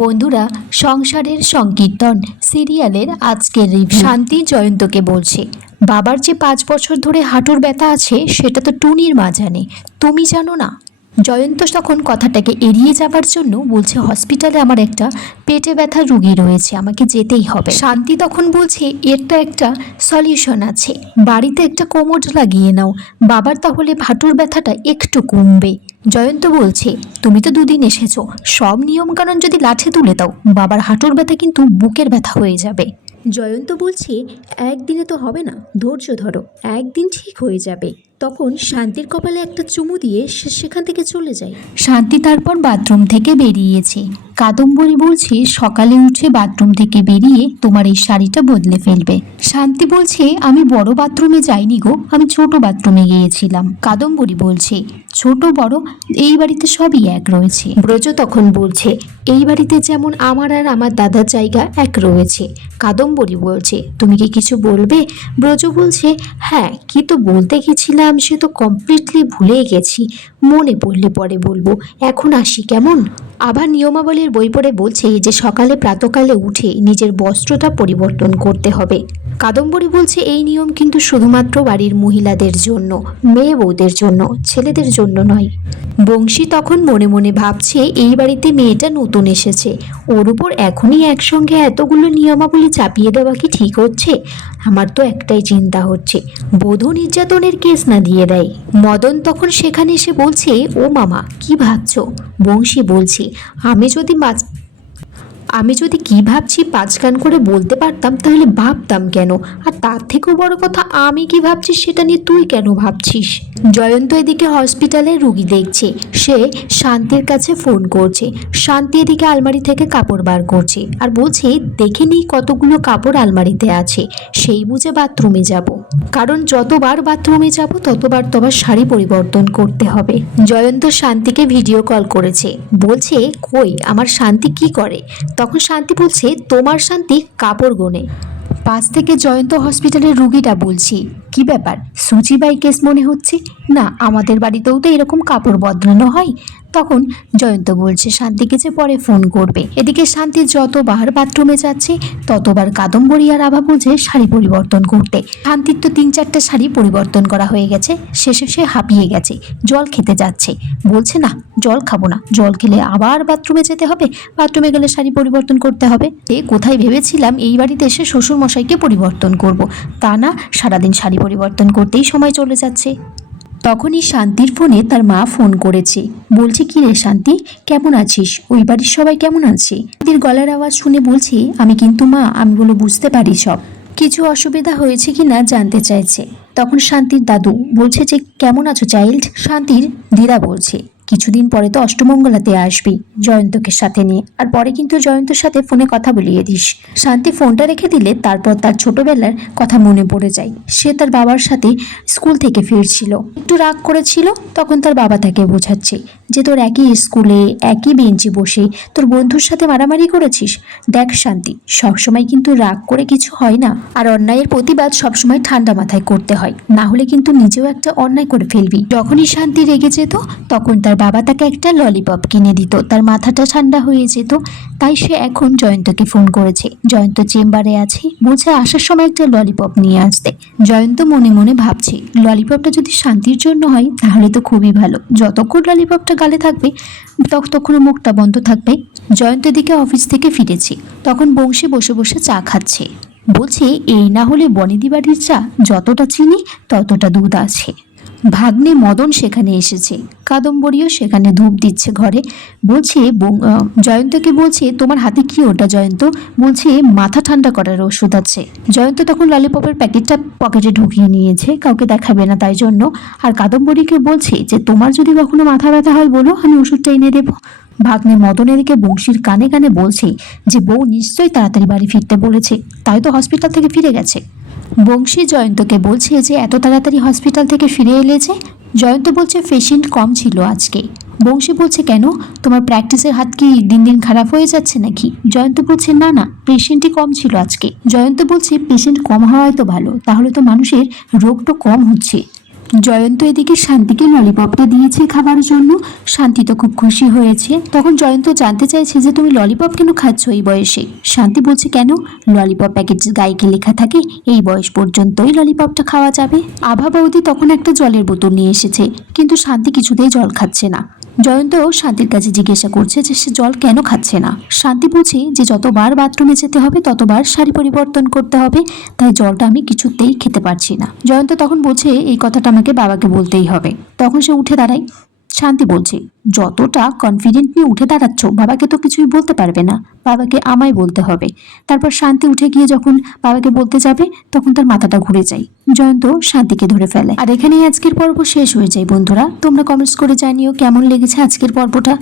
বন্ধুরা, সংসারের সংকীর্তন সিরিয়ালের আজকের রিভিউ। শান্তি জয়ন্তকে বলছে, বাবার যে 5 বছর ধরে হাঁটুর ব্যথা আছে সেটা তো টুনির মা জানে, তুমি জানো না? জয়ন্ত তখন কথাটাকে এড়িয়ে যাবার জন্য বলছে, হসপিটালে আমার একটা পেটে ব্যথা রুগী রয়েছে, আমাকে যেতেই হবে। শান্তি তখন বলছে, এর তো একটা সলিউশন আছে, বাড়িতে একটা কোমর লাগিয়ে নাও, বাবার তাহলে হাঁটুর ব্যথাটা একটু কমবে। জয়ন্ত বলছে, তুমি তো 2 দিন এসেছো, সব নিয়মকানুন যদি লাঠে তুলে দাও, বাবার হাঁটুর ব্যথা কিন্তু বুকের ব্যথা হয়ে যাবে। জয়ন্ত বলছে, একদিনে তো হবে না, ধৈর্য ধরো, একদিন ঠিক হয়ে যাবে। তখন শান্তির কপালে একটা চুমু দিয়ে সে সেখান থেকে চলে যায়। শান্তি তারপর বাথরুম থেকে বেরিয়েছে। কাদম্বরী বলছে, সকালে উঠে বাথরুম থেকে বেরিয়ে তোমার এই শাড়িটা বদলে ফেলবে। শান্তি বলছে, আমি বড় বাথরুমে যাইনি গো, আমি ছোট বাথরুমে গিয়েছিলাম। কাদম্বরী বলছে, ছোট বড় এই বাড়িতে সবই এক রয়েছে। ব্রজ তখন বলছে, এই বাড়িতে যেমন আমার আর আমার দাদার জায়গা এক রয়েছে। কাদম্বরী বলছে, তুমি কি কিছু বলবে? ব্রজ বলছে, হ্যাঁ, কি তো বলতে গেছিলাম সে তো কমপ্লিটলি ভুলে গেছি, মনে পড়লে পরে বলবো, এখন আসি কেমন। আবার নিয়মাবলীর বই পড়ে বলছে যে সকালে প্রাতকালে উঠে নিজের বস্ত্রটা পরিবর্তন করতে হবে। কাদম্বরী বলছে, এই নিয়ম কিন্তু শুধুমাত্র বাড়ির মহিলাদের জন্য, মেয়ে বউদের জন্য, ছেলেদের জন্য নয়। বংশী তখন মনে মনে ভাবছে, এই বাড়িতে মেয়েটা নতুন এসেছে, ওর উপর এখনই একসঙ্গে এতগুলো নিয়মাবলী চাপিয়ে দেওয়া কি ঠিক হচ্ছে? আমার তো একটাই চিন্তা হচ্ছে, বধূ নির্যাতনের কেস না দিয়ে দেয়। মদন তখন সেখানে এসে বলছে, ও মামা কি ভাবছো? বংশী বলছে, আমি যদি কি ভাবছি 5 গান করে বলতে পারতাম তাহলে ভাবতাম কেন, আর তার থেকেও বড় কথা, আমি কি ভাবছি সেটা নিয়ে তুই কেন ভাবছিস? জয়ন্ত এদিকে হসপিটালে রুগী দেখছে, সে শান্তির কাছে ফোন করছে। শান্তি এদিকে আলমারি থেকে কাপড় বার করছে আর বলছে, দেখে নিই কতগুলো কাপড় আলমারিতে আছে, সেই বুঝে বাথরুমে যাব, কারণ যতবার বাথরুমে যাব ততবার তোমার শাড়ি পরিবর্তন করতে হবে। জয়ন্ত শান্তিকে ভিডিও কল করেছে, বলছে, কই আমার শান্তি কি করে? তখন শান্তি বলছে, তোমার শান্তি কাপড় গোনে। পাশ থেকে জয়ন্ত হসপিটালের রুগীটা বলছি, কি ব্যাপার, সুচিবাই কেস মনে হচ্ছে না, আমাদের বাড়িতেও তো এরকম কাপড় বদলানো হয়। তখন জয়ন্ত বলছে, শান্তিকে যে পরে ফোন করবে। এদিকে শান্তি যতবার বাথরুমে যাচ্ছে ততবার কাদম্বরী আর আভা বলছে শাড়ি পরিবর্তন করতে। শান্তির তো 3-4টা শাড়ি পরিবর্তন করা হয়ে গেছে, শেষে সে হাঁপিয়ে গেছে, জল খেতে যাচ্ছে, বলছে, না জল খাবো না, জল খেলে আবার বাথরুমে যেতে হবে, বাথরুমে গেলে শাড়ি পরিবর্তন করতে হবে। কোথায় ভেবেছিলাম এই বাড়িতে এসে শ্বশুর মশাইকে পরিবর্তন করব, তা না সারাদিন শাড়ি পরিবর্তন করতেই সময় চলে যাচ্ছে। তখনই শান্তির ফোনে তার মা ফোন করেছে, বলছে, কি রে শান্তি, কেমন আছিস? ওই বাড়ির সবাই কেমন আছে? শান্তির গলার আওয়াজ শুনে বলছে, আমি কিন্তু মা, আমি বলে বুঝতে পারি সব, কিছু অসুবিধা হয়েছে কি না জানতে চাইছে। তখন শান্তির দাদু বলছে যে, কেমন আছো চাইল্ড? শান্তির দিদা বলছে, কিছুদিন পরে তো অষ্টমঙ্গলাতে আসবি জয়ন্তকে সাথে নিয়ে, আর পরে কিন্তু জয়ন্তর সাথে ফোনে কথা বলিয়ে দিস। শান্তি ফোনটা রেখে দিলে তারপর তার ছোটবেলার কথা মনে পড়ে যায়। সে তার বাবার সাথে স্কুল থেকে ফিরছিল, একটু রাগ করেছিল, তখন তার বাবা তাকে বোঝাচ্ছে যে, তোর একই স্কুলে একই বেঞ্চে বসে তোর বন্ধুর সাথে মারামারি করেছিস। দেখ শান্তি, সবসময় কিন্তু রাগ করে কিছু হয় না, আর অন্যায়ের প্রতিবাদ সবসময় ঠান্ডা মাথায় করতে হয়, না হলে কিন্তু নিজেও একটা অন্যায় করে ফেলবি। যখনই শান্তি রেগে যেত তখন তার বাবা তাকে একটা ললিপপ কিনে দিত, তার মাথাটা ঠান্ডা হয়ে যেত। তাই সে এখন জয়ন্তকে ফোন করেছে, জয়ন্ত চেম্বারে আছে, বলছে আসার সময় একটা ললিপপ নিয়ে আসতে। জয়ন্ত মনে মনে ভাবছে, ললিপপটা যদি শান্তির জন্য হয় তাহলে তো খুবই ভালো, যতক্ষণ ললিপপটা গালে থাকবে ততক্ষণ মুখটা বন্ধ থাকবে। জয়ন্ত দিকে অফিস থেকে ফিরেছে, তখন বংশী বসে বসে চা খাচ্ছে, বলছে, এই না হলে বনিদি বাড়ির চা, যতটা চিনি ততটা দুধ আছে। ভাগ্নে মদন সেখানে এসেছে, কাদম্বরীও সেখানে ধূপ দিচ্ছে ঘরে। বলছে, জয়ন্তকে বলছে, তোমার হাতে কি ওটা জয়ন্ত? বলছে, মাথা ঠান্ডা করার ওষুধ আছে। জয়ন্ত তখন ললিপপের প্যাকেটটা পকেটে ঢুকিয়ে নিয়েছে, কাউকে দেখাবে না তাই জন্য। আর কাদম্বরীকে বলছে যে, তোমার যদি কখনো মাথা ব্যথা হয় বলো, আমি ওষুধটা এনে দেবো। ভাগ্নে মদন এদিকে বংশীর কানে কানে বলছে যে, বউ নিশ্চয়ই তাড়াতাড়ি বাড়ি ফিরতে বলেছে, তাই তো হসপিটাল থেকে ফিরে গেছে। বংশী জয়ন্তকে বলছে যে, এত তাড়াতাড়ি হসপিটাল থেকে ফিরে এলে যে? জয়ন্ত বলছে, পেশেন্ট কম ছিল আজকে। বংশী বলছে, কেন, তোমার প্র্যাকটিসের হাত কি দিন দিন খারাপ হয়ে যাচ্ছে নাকি? জয়ন্ত বলছে, না না, পেশেন্টই কম ছিল আজকে। জয়ন্ত বলছে, পেশেন্ট কম হওয়াই তো ভালো, তাহলে তো মানুষের রোগ তো কম হচ্ছে। জয়ন্ত এদিকে শান্তিকে ললিপপটা দিয়েছে খাবার জন্য। শান্তি তো খুব খুশি হয়েছে। তখন জয়ন্ত জানতে চাইছে যে তুমি ললিপপ কেন খাচ্ছ এই বয়সে। শান্তি বলছে, কেন, ললিপপ প্যাকেটের গায়ে কি লেখা থাকে এই বয়স পর্যন্তই ললিপপটা খাওয়া যাবে? আভা বৌদি তখন একটা জলের বোতল নিয়ে এসেছে, কিন্তু শান্তি কিছুতেই জল খাচ্ছে না। জয়ন্ত শান্তির কাছে জিজ্ঞাসা করছে যে সে জল কেন খাচ্ছে না। শান্তি বলছে যে যতবার বাথরুমে যেতে হবে ততবার শাড়ি পরিবর্তন করতে হবে, তাই জলটা আমি কিছুতেই খেতে পারছি না। জয়ন্ত তখন বলছে এই কথাটা আমাকে বাবাকে বলতেই হবে। তখন সে উঠে দাঁড়ায়। শান্তি বলছে, যতটা কনফিডেন্ট নিয়ে উঠে দাঁড়াচ্ছ বাবাকে তো কিছুই বলতে পারবে না, বাবাকে আমায় বলতে হবে। তারপর শান্তি উঠে গিয়ে যখন বাবাকে বলতে যাবে তখন তার মাথাটা ঘুরে যায়। জয়ন্ত শান্তিকে ধরে ফেলে। আর এখানেই আজকের পর্ব শেষ হয়ে যায়। বন্ধুরা, তোমরা কমেন্টস করে জানিও কেমন লেগেছে আজকের পর্বটা।